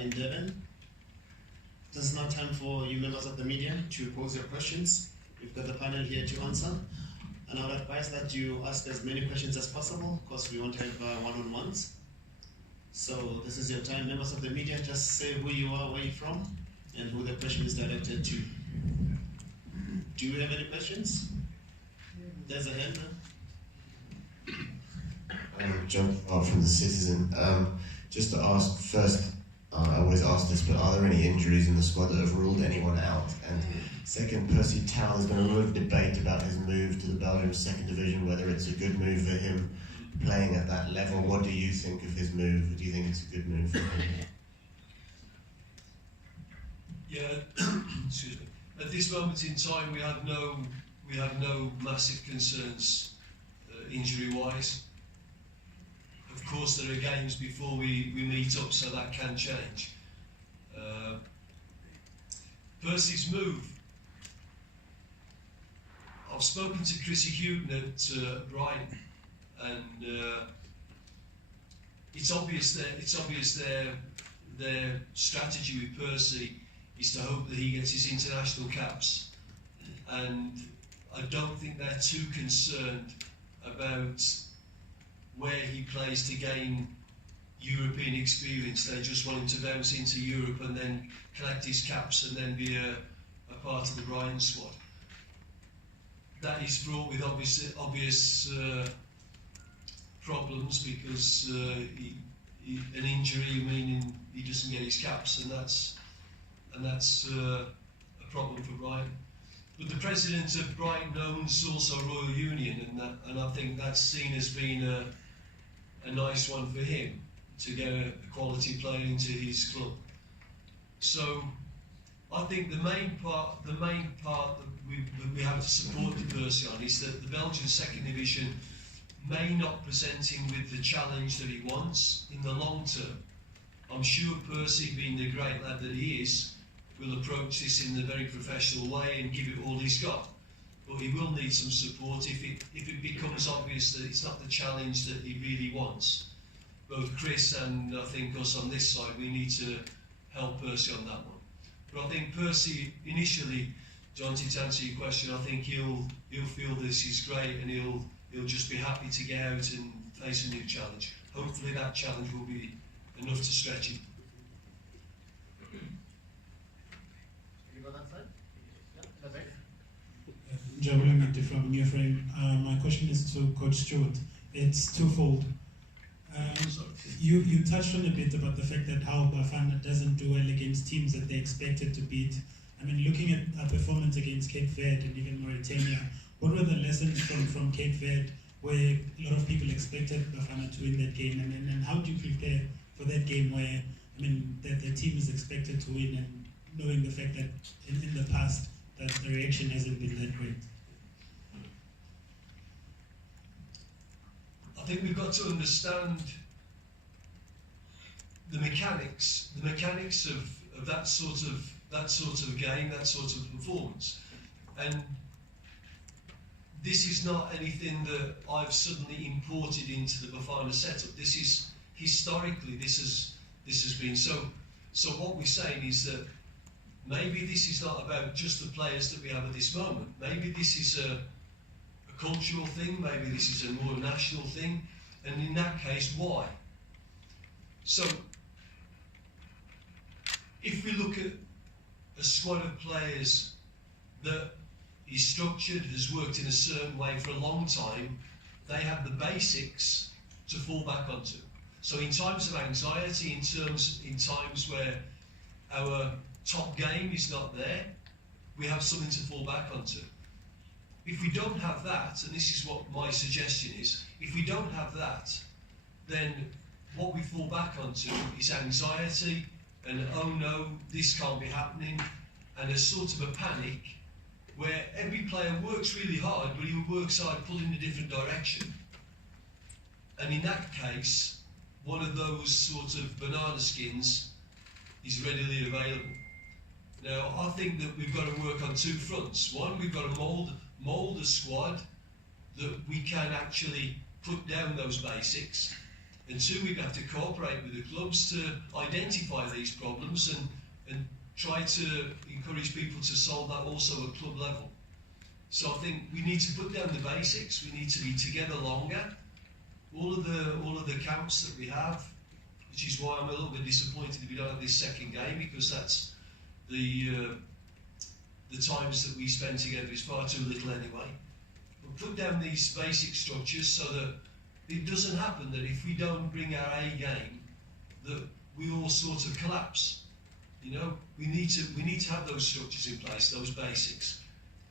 in Devon. This is now time for you members of the media to pose your questions. We've got the panel here to answer. And I would advise that you ask as many questions as possible, because we won't have one-on-ones. So this is your time, members of the media. Just say who you are, where you're from, and who the question is directed to. Do you have any questions? There's a hand. John from The Citizen. Just to ask first, I always ask this, but are there any injuries in the squad that have ruled anyone out? And second, Percy Tau, there's been a lot of debate about his move to the Belgium second division, whether it's a good move for him playing at that level. What do you think of his move? Do you think it's a good move for him? Yeah, excuse me. At this moment in time, we have no massive concerns injury-wise. Of course, there are games before we meet up, so that can change. Percy's move. I've spoken to Chrissy Houghton at Brighton, and it's obvious their strategy with Percy is to hope that he gets his international caps, and I don't think they're too concerned about where he plays to gain European experience. They just want him to bounce into Europe and then collect his caps and then be a part of the Brighton squad. That is fraught with obvious problems, because an injury meaning he doesn't get his caps, and that's a problem for Brighton. But the president of Brighton owns also Royal Union, and I think that's seen as being a nice one for him to get a quality player into his club. So I think the main part that we have to support the Percy on is that the Belgian second division may not present him with the challenge that he wants in the long term. I'm sure Percy, being the great lad that he is, will approach this in a very professional way and give it all he's got. But he will need some support if it becomes obvious that it's not the challenge that he really wants. Both Chris and I think us on this side, we need to help Percy on that one. But I think Percy, initially, John, to answer your question, I think he'll feel this is great, and he'll just be happy to get out and face a new challenge. Hopefully that challenge will be enough to stretch him. Jabulamiti from New Frame. My question is to Coach Stuart. It's twofold. You touched on a bit about the fact that how Bafana doesn't do well against teams that they expected to beat. I mean, looking at our performance against Cape Verde and even Mauritania, what were the lessons from Cape Verde where a lot of people expected Bafana to win that game? And how do you prepare for that game where, I mean, that the team is expected to win, and knowing the fact that in the past that the reaction hasn't been that great? I think we've got to understand the mechanics of that sort of game, that sort of performance. And this is not anything that I've suddenly imported into the Bafana setup. This is historically this has been so. So what we're saying is that maybe this is not about just the players that we have at this moment. Maybe this is a cultural thing, maybe this is a more national thing, and in that case, why? So, if we look at a squad of players that is structured, has worked in a certain way for a long time, they have the basics to fall back onto. So in times of anxiety, in times where our top game is not there, we have something to fall back onto. If we don't have that, and this is what my suggestion is, if we don't have that, then what we fall back onto is anxiety and, oh no, this can't be happening, and a sort of a panic where every player works really hard, but he works hard pulling a different direction. And in that case, one of those sort of banana skins is readily available. Now, I think that we've got to work on two fronts. One, we've got to mould a squad that we can actually put down those basics. And two, we have to cooperate with the clubs to identify these problems and try to encourage people to solve that also at club level. So I think we need to put down the basics. We need to be together longer. All of the camps that we have, which is why I'm a little bit disappointed we don't have this second game, because that's the times that we spend together is far too little anyway. But put down these basic structures so that it doesn't happen that if we don't bring our A game, that we all sort of collapse. You know, we need to have those structures in place, those basics,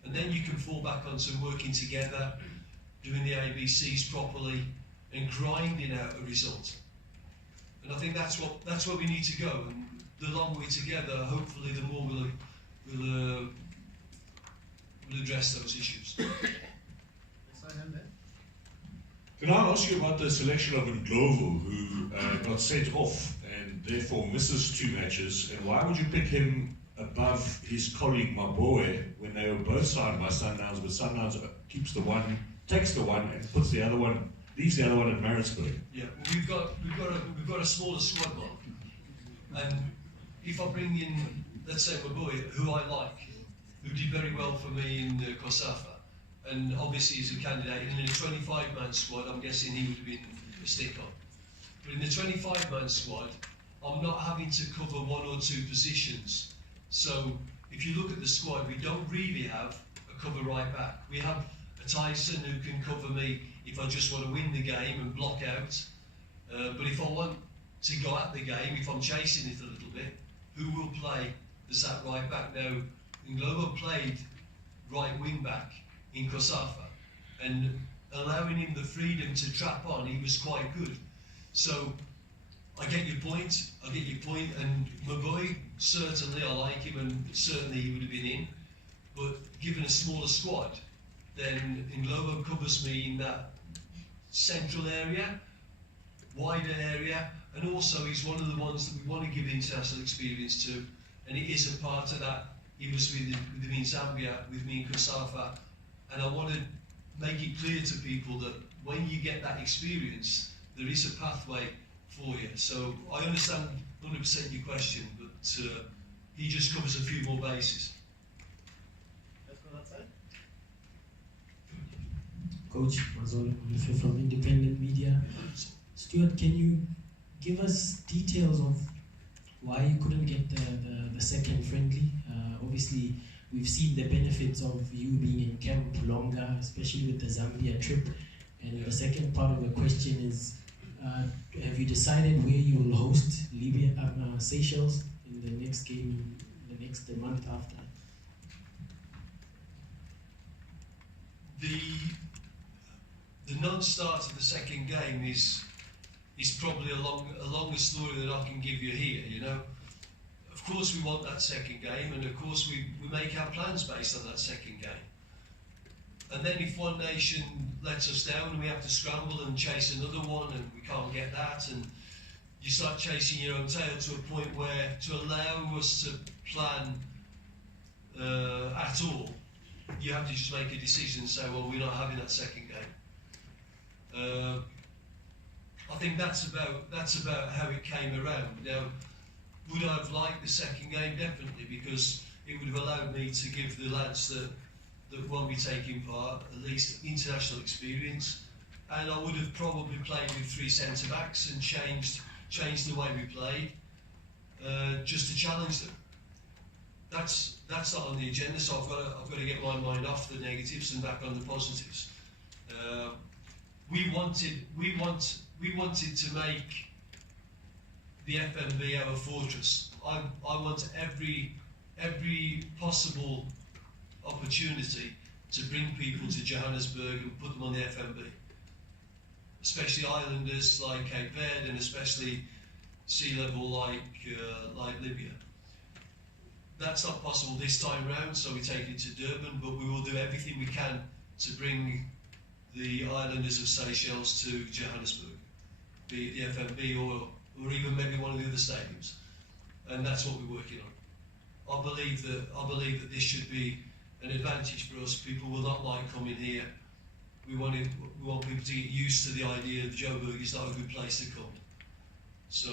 and then you can fall back onto working together, doing the ABCs properly, and grinding out a result. And I think that's where we need to go. And the longer we're together, hopefully, the more we'll address those issues. Can I ask you about the selection of Ndlovu, who got sent off and therefore misses 2 matches, and why would you pick him above his colleague Maboe when they were both signed by Sundowns, but Sundowns keeps the one, takes the one, and puts the other one, leaves the other one at Maritzburg? Yeah, well, we've got a smaller squad, Mark, and if I bring in, let's say Maboe, who I like, who did very well for me in Kosafa, and obviously he's a candidate, and in a 25-man squad, I'm guessing he would have been a stick-on. But in the 25-man squad, I'm not having to cover 1 or 2 positions. So if you look at the squad, we don't really have a cover right back. We have a Tyson who can cover me if I just want to win the game and block out. But if I want to go at the game, if I'm chasing it a little bit, who will play as that right back? Now, Ndlovu played right wing back in Kosafa, and allowing him the freedom to trap on, he was quite good. So I get your point, and Maboe, certainly I like him, and certainly he would have been in, but given a smaller squad, then Ndlovu covers me in that central area, wider area, and also he's one of the ones that we want to give international experience to, and it is a part of that. He was with me in Zambia, with me in Kosafa, and I want to make it clear to people that when you get that experience, there is a pathway for you. So I understand 100% your question, but he just covers a few more bases. Let's go that side. Coach Mazolo from Independent Media. Stuart, can you give us details of why you couldn't get the second friendly? Obviously, we've seen the benefits of you being in camp longer, especially with the Zambia trip. And the second part of the question is, have you decided where you will host Libya, Seychelles in the next game, the month after? The non-start of the second game is probably a longer story than I can give you here, you know. Of course we want that second game, and of course we make our plans based on that second game. And then if one nation lets us down and we have to scramble and chase another one and we can't get that, and you start chasing your own tail to a point where to allow us to plan at all, you have to just make a decision and say, well, we're not having that second game. I think that's about how it came around. Now, would I have liked the second game? Definitely, because it would have allowed me to give the lads that won't be taking part at least international experience, and I would have probably played with 3 centre-backs and changed the way we played, just to challenge them. That's not on the agenda, so I've got to get my mind off the negatives and back on the positives. We wanted to make the FMB our fortress. I want every possible opportunity to bring people to Johannesburg and put them on the FMB, especially islanders like Cape Verde, and especially sea level like Libya. That's not possible this time round, so we take it to Durban, but we will do everything we can to bring the islanders of Seychelles to Johannesburg, be it the FMB or even maybe one of the other stadiums, and that's what we're working on. I believe that this should be an advantage for us. People will not like coming here. we want people to get used to the idea that Joburg is not a good place to come. So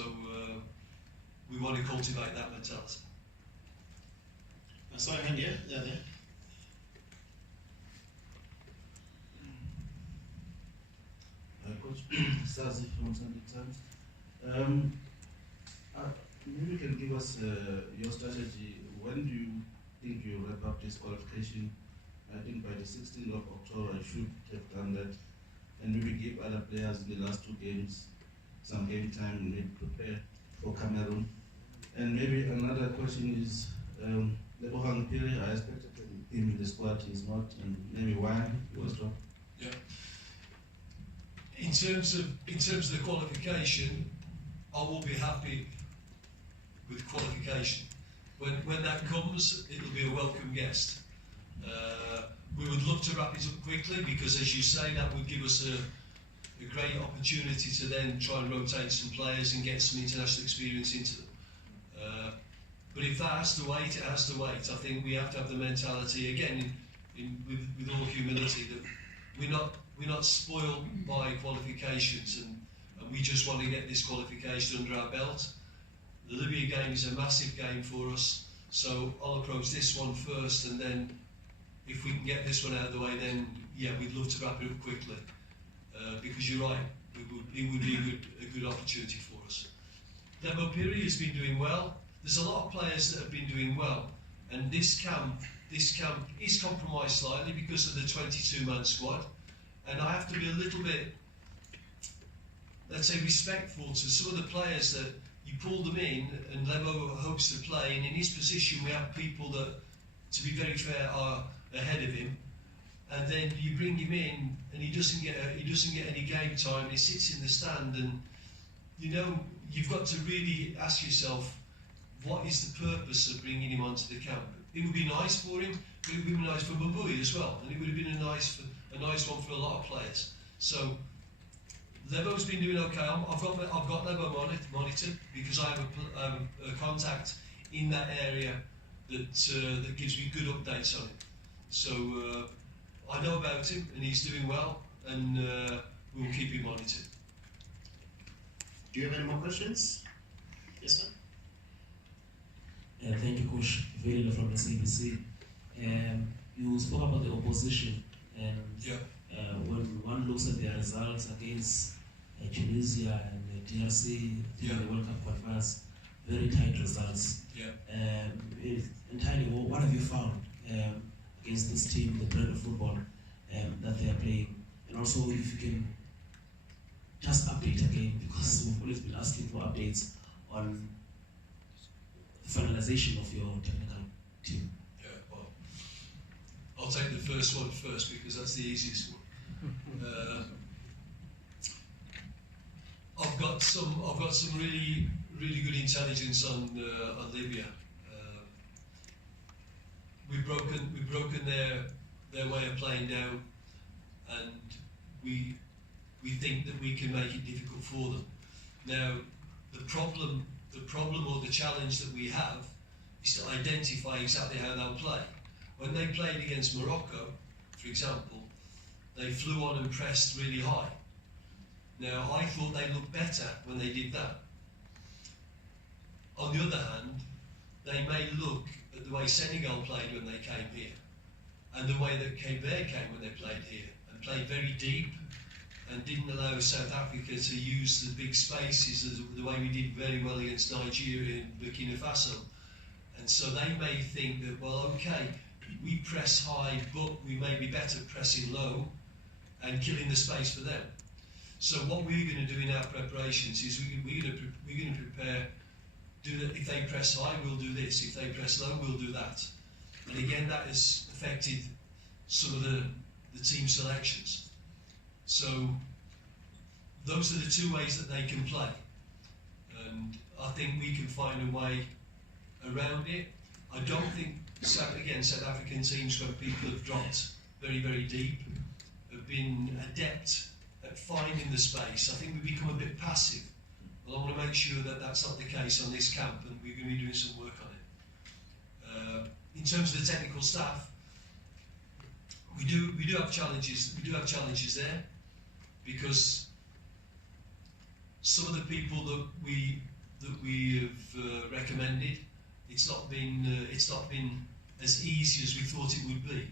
we want to cultivate that mentality. I saw a hand here. Yeah, there. Coach Sazi from Sunday Times. Maybe you can give us your strategy. When do you think you wrap up this qualification? I think by the 16th of October you should have done that, and maybe give other players in the last 2 games some game time and maybe prepare for Cameroon. And maybe another question is, Lebohang Piri, I expected him in the squad, he's not, and maybe why he was dropped. Yeah. In terms of the qualification, I will be happy with qualification. When that comes, it'll be a welcome guest. We would love to wrap it up quickly because, as you say, that would give us a great opportunity to then try and rotate some players and get some international experience into them. But if that has to wait, it has to wait. I think we have to have the mentality, again, with all humility, that we're not spoiled by qualifications, and we just want to get this qualification under our belt. The Libya game is a massive game for us, so I'll approach this one first, and then if we can get this one out of the way, then yeah, we'd love to wrap it up quickly. Because you're right, it would be a good opportunity for us. Lebo Piri has been doing well. There's a lot of players that have been doing well, and this camp is compromised slightly because of the 22-man squad, and I have to be a little bit, let's say, respectful to some of the players that you pull them in, and Lebo hopes to play, and in his position we have people that, to be very fair, are ahead of him, and then you bring him in and he doesn't get any game time. He sits in the stand, and you know, you've got to really ask yourself, what is the purpose of bringing him onto the camp? It would be nice for him, but it would be nice for Babui as well, and it would have been a nice one for a lot of players. So Lebo's been doing okay. I've got Lebo monitored because I have a contact in that area that gives me good updates on it. So I know about him, and he's doing well, and we'll keep him monitored. Do you have any more questions? Yes, sir. Thank you, Coach. Velila from the CBC. You spoke about the opposition, and when one looks at their results against Tunisia and the DRC during the World Cup qualifiers, very tight results. Entirely, what have you found against this team, the brand of football that they are playing? And also, if you can just update again, because we've always been asking for updates on the finalization of your technical team. Yeah, well, I'll take the first one first because that's the easiest one. I've got some really good intelligence on Libya. We've broken their way of playing now, and we think that we can make it difficult for them. Now, the problem or the challenge that we have is to identify exactly how they'll play. When they played against Morocco, for example, they flew on and pressed really high. Now, I thought they looked better when they did that. On the other hand, they may look at the way Senegal played when they came here, and the way that Cape Verde came when they played here, and played very deep, and didn't allow South Africa to use the big spaces the way we did very well against Nigeria and Burkina Faso. And so they may think that, well, okay, we press high, but we may be better pressing low and killing the space for them. So what we're going to do in our preparations is we're going to prepare, do that. If they press high, we'll do this. If they press low, we'll do that. And again, that has affected some of the team selections. So those are the two ways that they can play, and I think we can find a way around it. I don't think, South African teams, when people have dropped very, very deep, have been adept at finding the space. I think we become a bit passive. Well, I want to make sure that that's not the case on this camp, and we're going to be doing some work on it. In terms of the technical staff, we do have challenges. We do have challenges there, because some of the people that we have recommended, it's not been as easy as we thought it would be.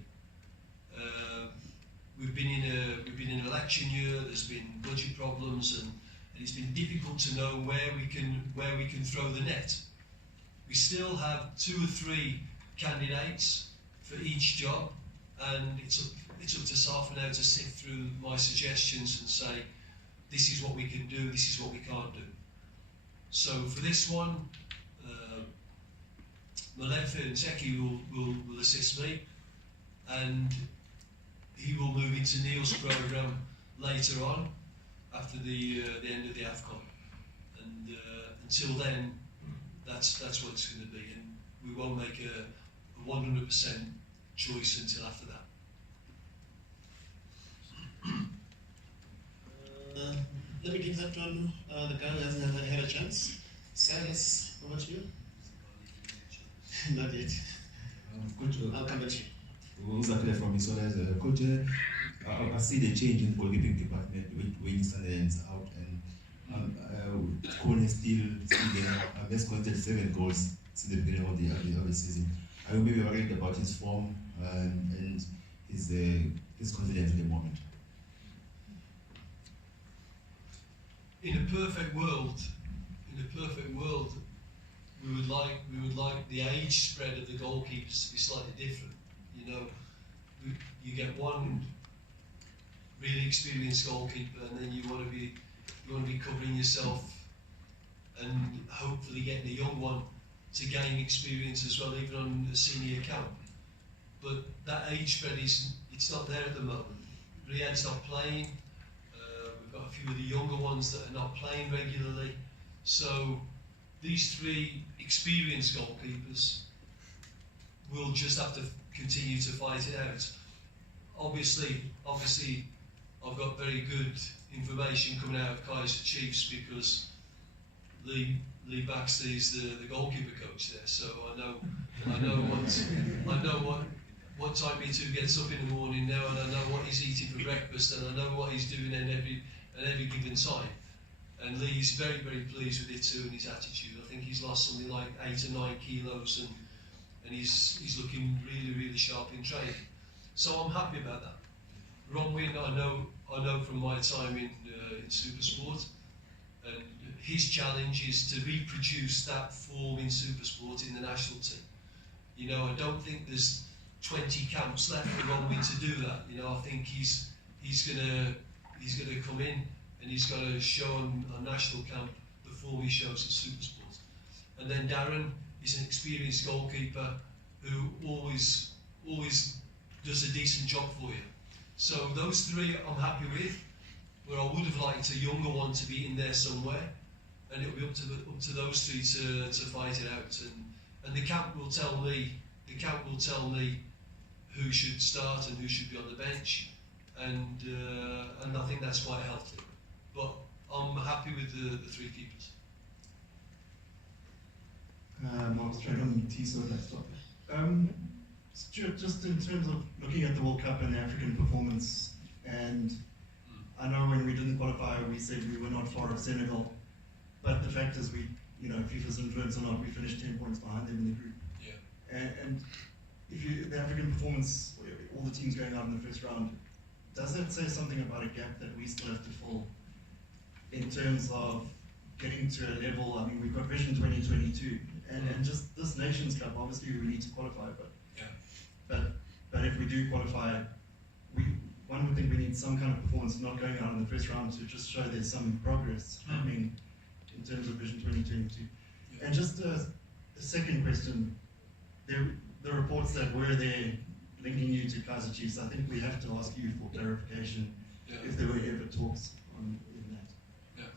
We've been in an election year. There's been budget problems, and it's been difficult to know where we can throw the net. We still have 2 or 3 candidates for each job, and it's up to Safa now to sift through my suggestions and say, this is what we can do, this is what we can't do. So for this one, Malefa and Teki will assist me, and he will move into Neil's programme later on, after the end of the Afcon. And until then, that's what it's going to be, and we won't make a 100% choice until after that. Let me give that one the guy who hasn't had a chance. Silas, over to you. Not yet. Coach, I'll come back to you. Exactly from Isola, Coach, I see the change in the goalkeeping department when Isola out, and Cone is still there. Best content 7 goals since the beginning of the season. I will be worried about his form and his confidence at the moment. In a perfect world, we would like the age spread of the goalkeepers to be slightly different. You know, you get one really experienced goalkeeper, and then you want to be covering yourself, and hopefully getting a young one to gain experience as well, even on a senior camp. But that age spread it's not there at the moment. Riyad's not playing. We've got a few of the younger ones that are not playing regularly. So these 3 experienced goalkeepers will just have to continue to fight it out. Obviously, I've got very good information coming out of Kaiser Chiefs, because Lee Baxter is the goalkeeper coach there. So I know what time he gets up in the morning now, and I know what he's eating for breakfast, and I know what he's doing at every given time. And Lee's very, very pleased with it too, and his attitude. I think he's lost something like 8 or 9 kilos, and he's looking really, really sharp in training. So I'm happy about that. Ronwin, I know from my time in Supersport, and his challenge is to reproduce that form in Supersport in the national team. You know, I don't think there's 20 camps left for Ronwin to do that. You know, I think he's gonna come in, and he's got to show on national camp the form he shows at Supersport. And then Darren is an experienced goalkeeper who always does a decent job for you. So those 3 I'm happy with. Where I would have liked a younger one to be in there somewhere, and it'll be up to those 3 to fight it out. And the camp will tell me who should start and who should be on the bench, and I think that's quite healthy. But I'm happy with the 3 keepers. Mark straight on TSO desktop. Stuart, just in terms of looking at the World Cup and the African performance, and I know when we didn't qualify, we said we were not far of Senegal, but the fact is FIFA's influence or not, we finished 10 points behind them in the group. Yeah. And if the African performance, all the teams going out in the first round, does that say something about a gap that we still have to fill in terms of getting to a level? I mean, we've got Vision 2022, and just this Nations Cup, obviously we need to qualify, but if we do qualify, one would think we need some kind of performance, not going out in the first round, to just show there's some progress happening in terms of Vision 2022. Yeah. And just a second question, the reports that were there linking you to Kaiser Chiefs, I think we have to ask you for clarification if there were ever talks in that. Yeah.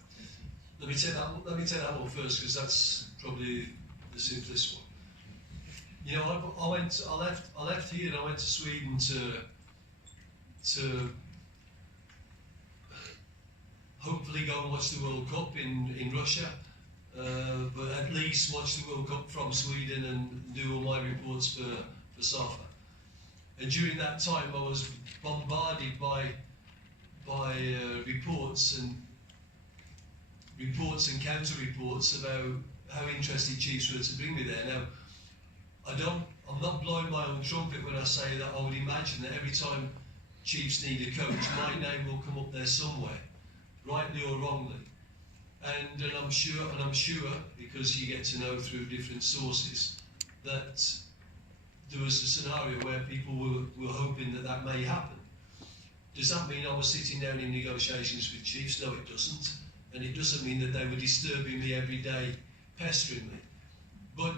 Let me take that one first, because that's probably the simplest one. You know, I left here and I went to Sweden to hopefully go and watch the World Cup in Russia, but at least watch the World Cup from Sweden and do all my reports for SAFA. And during that time, I was bombarded by reports and counter-reports about how interested Chiefs were to bring me there. Now, I'm not blowing my own trumpet when I say that I would imagine that every time Chiefs need a coach, my name will come up there somewhere, rightly or wrongly. And I'm sure, because you get to know through different sources, that there was a scenario where people were hoping that may happen. Does that mean I was sitting down in negotiations with Chiefs? No, it doesn't. And it doesn't mean that they were disturbing me every day, pestering me. But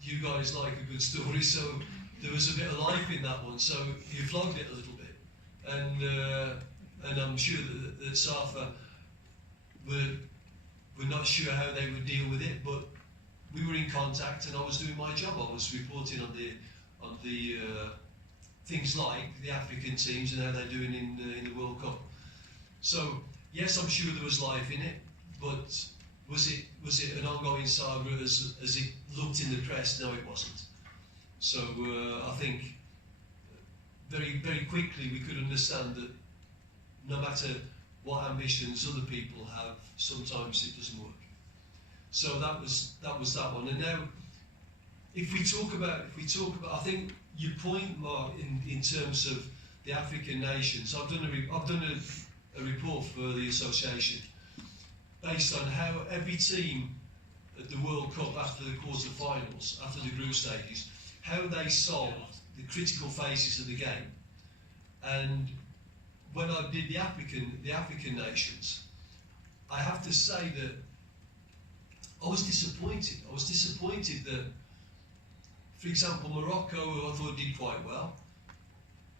you guys like a good story, so there was a bit of life in that one, so you flogged it a little bit. And I'm sure that SAFA were not sure how they would deal with it, but we were in contact and I was doing my job. I was reporting on the things like the African teams and how they're doing in the World Cup. So yes, I'm sure there was life in it, but was it an ongoing saga as it looked in the press? No, it wasn't. So I think very, very quickly we could understand that no matter what ambitions other people have, sometimes it doesn't work. So that was that one. And now, if we talk about, I think your point, Mark, in terms of the African nations, I've done a report for the association based on how every team at the World Cup after the quarter-finals, after the group stages, how they solved the critical phases of the game. And when I did the African nations, I have to say that I was disappointed. I was disappointed that, for example, Morocco, who I thought did quite well,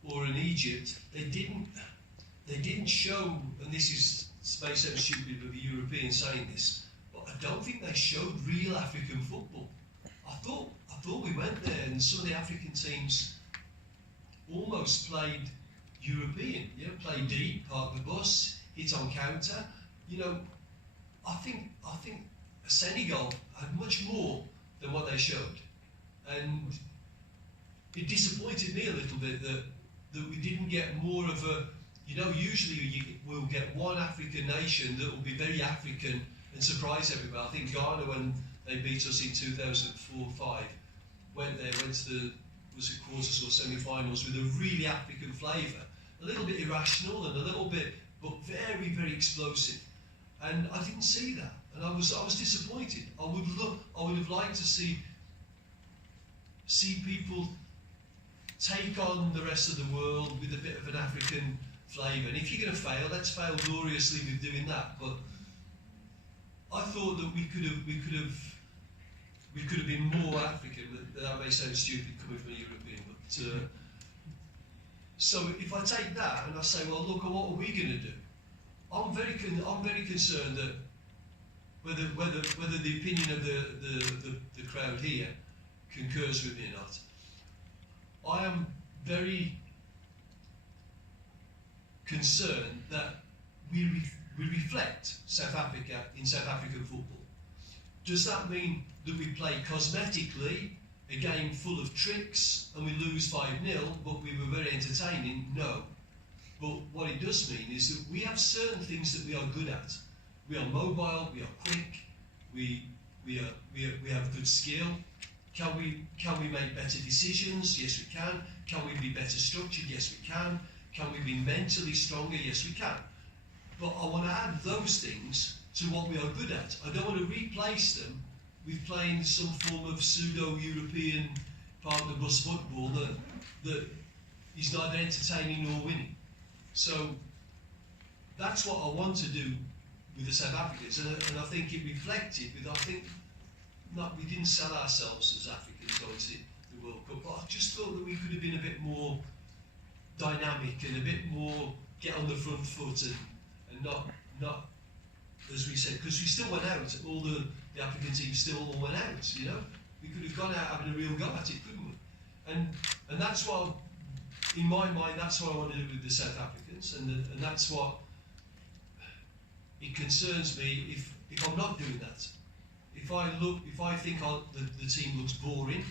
or in Egypt, they didn't show, and this may sound stupid of a European saying this, but I don't think they showed real African football. I thought we went there and some of the African teams almost played European, played deep, parked the bus, hit on counter. I think Senegal had much more than what they showed, and it disappointed me a little bit that we didn't get more of a. Usually we'll get one African nation that will be very African and surprise everybody. I think Ghana, when they beat us in 2004-5, went to the quarters or semi-finals with a really African flavour, a little bit irrational and a little bit, but very, very explosive. And I didn't see that, and I was disappointed. I would have liked to see people take on the rest of the world with a bit of an African flavour. And if you're going to fail, let's fail gloriously with doing that. But I thought that we could have been more African. That may sound stupid coming from a European, but so if I take that and I say, well, look, what are we going to do? I'm very concerned that whether the opinion of the crowd here concurs with me or not. I am very concerned that we reflect South Africa in South African football. Does that mean that we play cosmetically a game full of tricks and we lose 5-0, but we were very entertaining? No. But what it does mean is that we have certain things that we are good at. We are mobile, we are quick, we have good skill. Can we make better decisions? Yes, we can. Can we be better structured? Yes, we can. Can we be mentally stronger? Yes, we can. But I want to add those things to what we are good at. I don't want to replace them with playing some form of pseudo-European part of the bus football that is neither entertaining nor winning. So that's what I want to do with the South Africans, and I think it reflected with, we didn't sell ourselves as Africans going to the World Cup, but I just thought that we could have been a bit more dynamic and a bit more get on the front foot and not as we said, because we still went out, all the African teams still all went out, we could have gone out having a real go at it, couldn't we? And that's what, in my mind, that's what I want to do with the South Africans, and that's what it concerns me if I'm not doing that. If I think the team looks boring,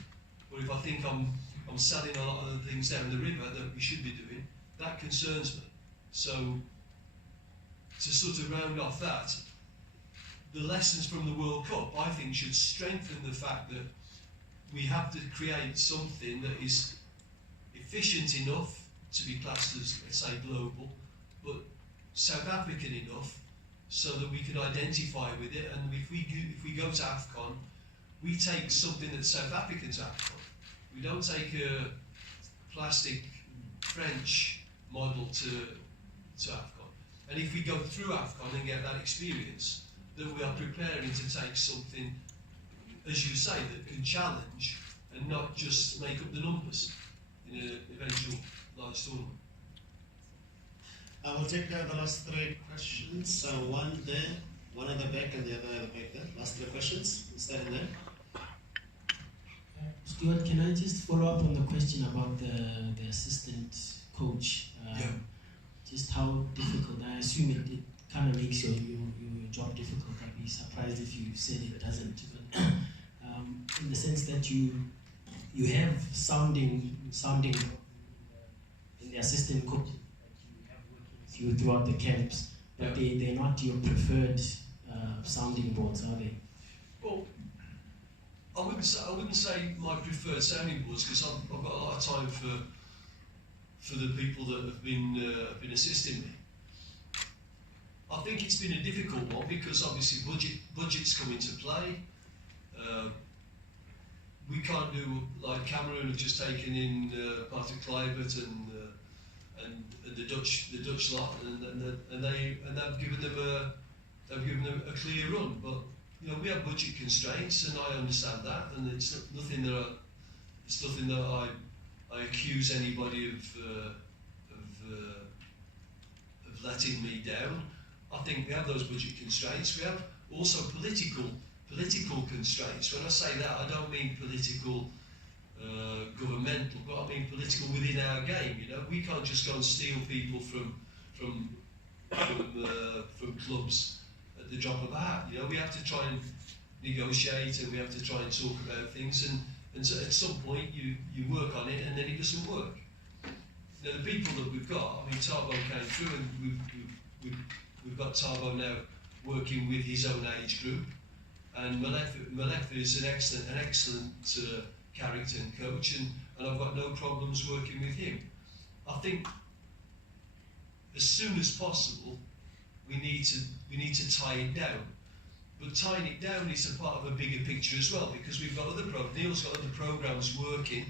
or if I think I'm I'm selling a lot of the things down the river that we should be doing. That concerns me. So, to sort of round off that, the lessons from the World Cup, I think, should strengthen the fact that we have to create something that is efficient enough to be classed as, let's say, global, but South African enough so that we can identify with it. And if we go to Afcon, we take something that's South African to Afcon. We don't take a plastic French model to Afcon. And if we go through Afcon and get that experience, then we are preparing to take something, as you say, that can challenge and not just make up the numbers in an eventual large tournament. I will take the last three questions. So one there, one at the back, and the other at the back there. Last three questions. Starting there. Stuart, can I just follow up on the question about the assistant coach? Just how difficult, I assume it kind of makes your job difficult. I'd be surprised if you said it doesn't. But, in the sense that you have sounding in the assistant coach that you have working with you throughout the camps, but they're not your preferred sounding boards, are they? Well, I wouldn't say my preferred sounding boards, because I've got a lot of time for the people that have been assisting me. I think it's been a difficult one because obviously budgets come into play. We can't do like Cameroon have just taken in part of Kluivert and the Dutch lot, and they've given them a clear run. But you know, we have budget constraints, and I understand that, and it's nothing that I accuse anybody of letting me down. I think we have those budget constraints. We have also political constraints. When I say that, I don't mean political governmental, but I mean political within our game. You know, we can't just go and steal people from clubs at the drop of a hat. You know, we have to try and negotiate, and we have to try and talk about things, and so at some point you work on it, and then it doesn't work. Now the people that we've got, I mean, Tabo came through, and we've got Tabo now working with his own age group, and Malefa is an excellent character and coach, and I've got no problems working with him. I think as soon as possible we need to tie it down. But tying it down is a part of a bigger picture as well, because we've got Neil's got other programs working,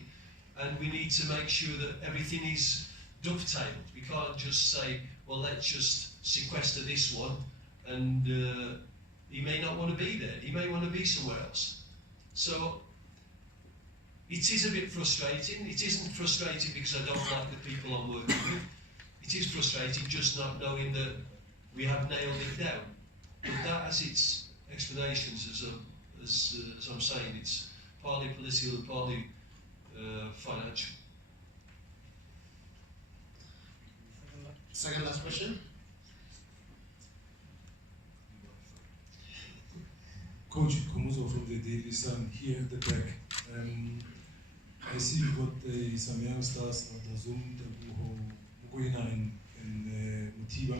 and we need to make sure that everything is dovetailed. We can't just say, well, let's just sequester this one, and he may not want to be there. He may want to be somewhere else. So it is a bit frustrating. It isn't frustrating because I don't like the people I'm working with. It is frustrating just not knowing that we have nailed it down. But that has its explanations, as I'm saying. It's partly political and partly financial. Second last question. Coach Kumuzo from the Daily Sun here at the back. I see you've got some youngsters on the Zoom, Mukwena and Mutiba,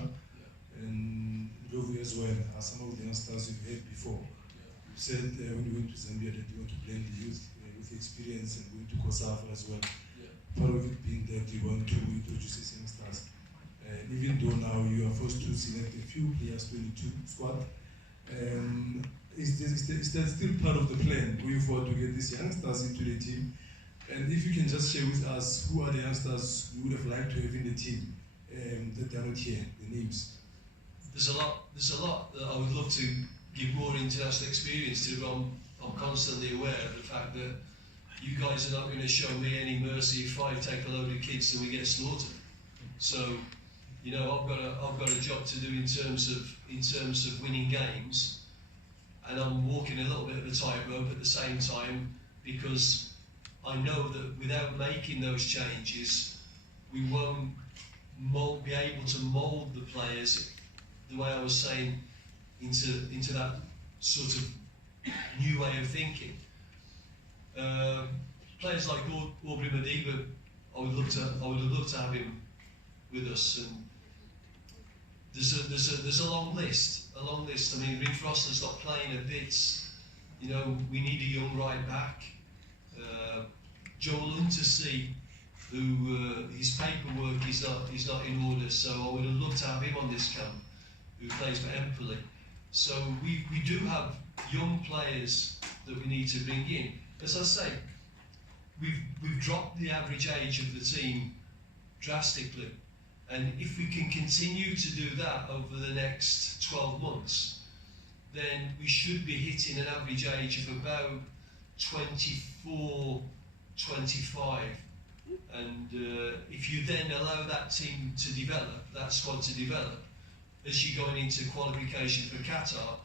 and Lovu as well, are some of the youngsters you've had before. You said when you went to Zambia that you want to blend the youth with experience, and going to COSAFA as well. Part of it being that you want to introduce these youngsters. Even though now you are forced to select a few players, 22 squad, is that still part of the plan going forward to get these youngsters into the team? And if you can just share with us who are the youngsters you would have liked to have in the team that are not here, the names. There's a lot that I would love to give more international experience to, but I'm constantly aware of the fact that you guys are not going to show me any mercy if I take a load of kids and we get slaughtered. So, you know, I've got a job to do in terms of winning games, and I'm walking a little bit of a tightrope at the same time, because I know that without making those changes, we won't be able to mould the players, the way I was saying, into that sort of new way of thinking. Players players like Aubrey Madiba, I would have loved to have him with us. And there's a long list. I mean, Reid Foster's not playing a bit. You know, we need a young right back. Joel Untersea, who his paperwork is not in order, so I would have loved to have him on this camp, who plays for Empoli. So we do have young players that we need to bring in. As I say, we've dropped the average age of the team drastically, and if we can continue to do that over the next 12 months, then we should be hitting an average age of about 24, 25. And if you then allow that team to develop, that squad to develop, as you're going into qualification for Qatar,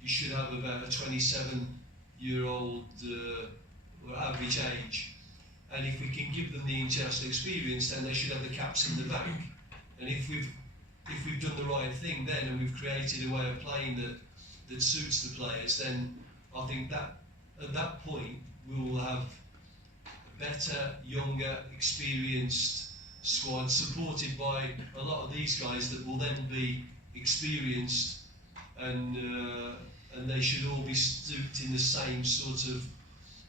you should have about a 27-year-old average age. And if we can give them the international experience, then they should have the caps in the bank. And if we've done the right thing then, and we've created a way of playing that suits the players, then I think that at that point we will have a better, younger, experienced squad supported by a lot of these guys that will then be experienced, and they should all be stooped in the same sort of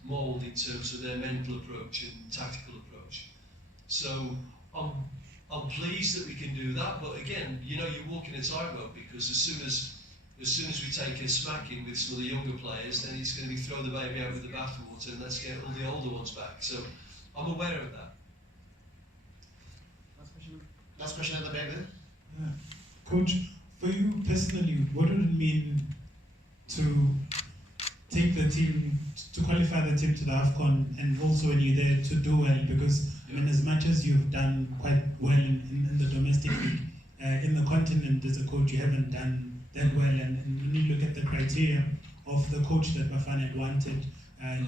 mould in terms of their mental approach and tactical approach. So I'm pleased that we can do that, but again, you know, you're walking a tightrope, because as soon as we take a smacking with some of the younger players, then it's going to be throw the baby out with the bathwater and let's get all the older ones back. So I'm aware of that. Last question at the back there. Yeah. Coach, for you personally, what would it mean to take the team, to qualify the team to the Afcon, and also when you're there to do well? Because I mean, as much as you've done quite well in the domestic league, in the continent as a coach, you haven't done that well. And when you look at the criteria of the coach that Bafana had wanted,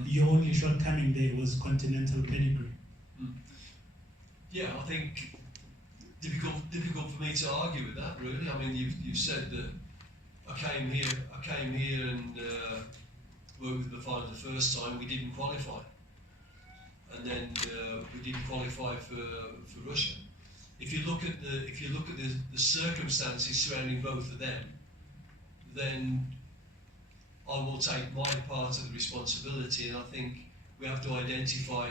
your only shortcoming there was continental pedigree. Yeah, I think difficult for me to argue with that, really. I mean, you've said that I came here and worked with Bafana the first time. We didn't qualify, and then we didn't qualify for Russia. If you look at the circumstances surrounding both of them, then I will take my part of the responsibility, and I think we have to identify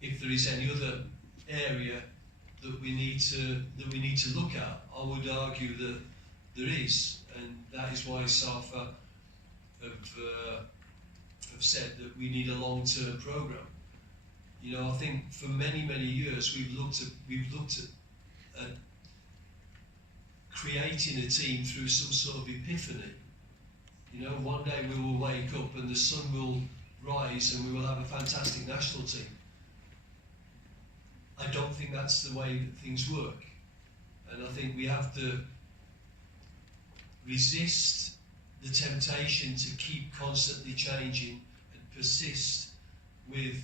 if there is any other area that we need to look at. I would argue that there is, and that is why SAFA have said that we need a long-term program. You know, I think for many years we've looked at creating a team through some sort of epiphany. You know, one day we will wake up and the sun will rise and we will have a fantastic national team. I don't think that's the way that things work. And I think we have to resist the temptation to keep constantly changing and persist with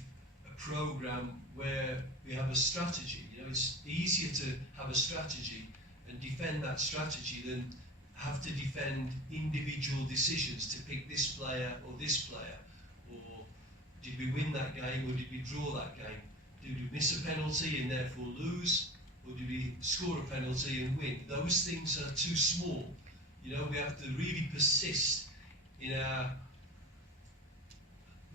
a program where we have a strategy. You know, it's easier to have a strategy and defend that strategy than have to defend individual decisions to pick this player or this player, or did we win that game or did we draw that game? Did we miss a penalty and therefore lose, or did we score a penalty and win? Those things are too small. You know, we have to really persist in our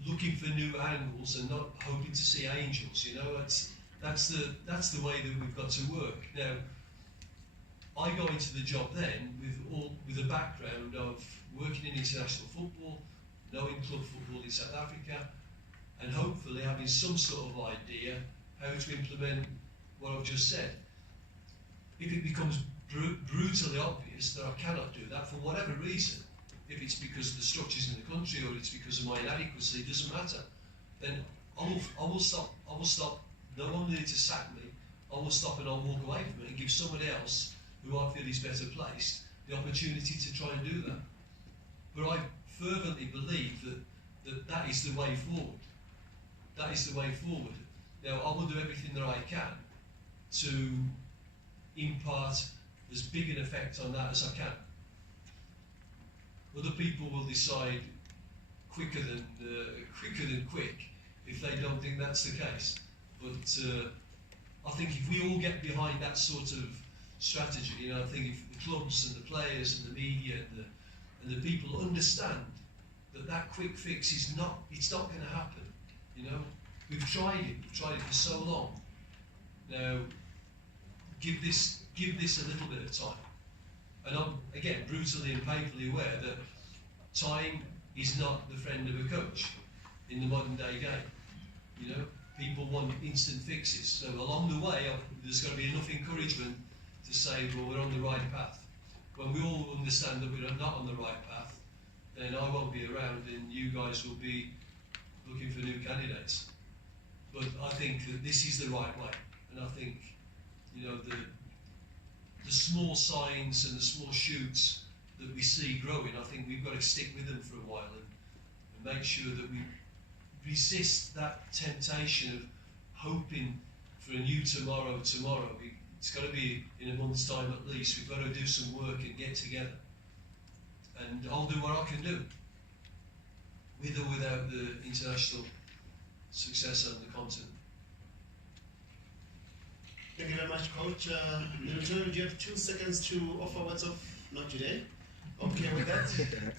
looking for new angles and not hoping to see angels. You know, that's the way that we've got to work. Now, I go into the job then with a background of working in international football, knowing club football in South Africa, and hopefully having some sort of idea how to implement what I've just said. If it becomes brutally obvious that I cannot do that for whatever reason, if it's because of the structures in the country or it's because of my inadequacy, it doesn't matter, then I will stop. I will stop. No one needs to sack me. I will stop and I'll walk away from it and give somebody else who I feel is better placed the opportunity to try and do that. But I fervently believe that is the way forward. That is the way forward. Now, I will do everything that I can to impart as big an effect on that as I can. Other people will decide quicker than quick if they don't think that's the case. But I think if we all get behind that sort of strategy, you know, I think if the clubs and the players and the media and the people understand that that quick fix is not, it's not going to happen. You know, we've tried it for so long. Now, give this a little bit of time. And I'm, again, brutally and painfully aware that time is not the friend of a coach in the modern day game. You know, people want instant fixes. So along the way, there's got to be enough encouragement to say, well, we're on the right path. When we all understand that we're not on the right path, then I won't be around and you guys will be looking for new candidates. But I think that this is the right way. And I think, you know, the small signs and the small shoots that we see growing, I think we've got to stick with them for a while and make sure that we resist that temptation of hoping for a new tomorrow. It's got to be in a month's time at least. We've got to do some work and get together. And I'll do what I can do, with or without the international success on the continent. Thank you very much, Coach. Milton, do you have 2 seconds to offer words of not today? Okay, with that,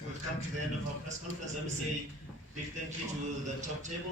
we've come to the end of our press conference. Let me say a big thank you to the top table.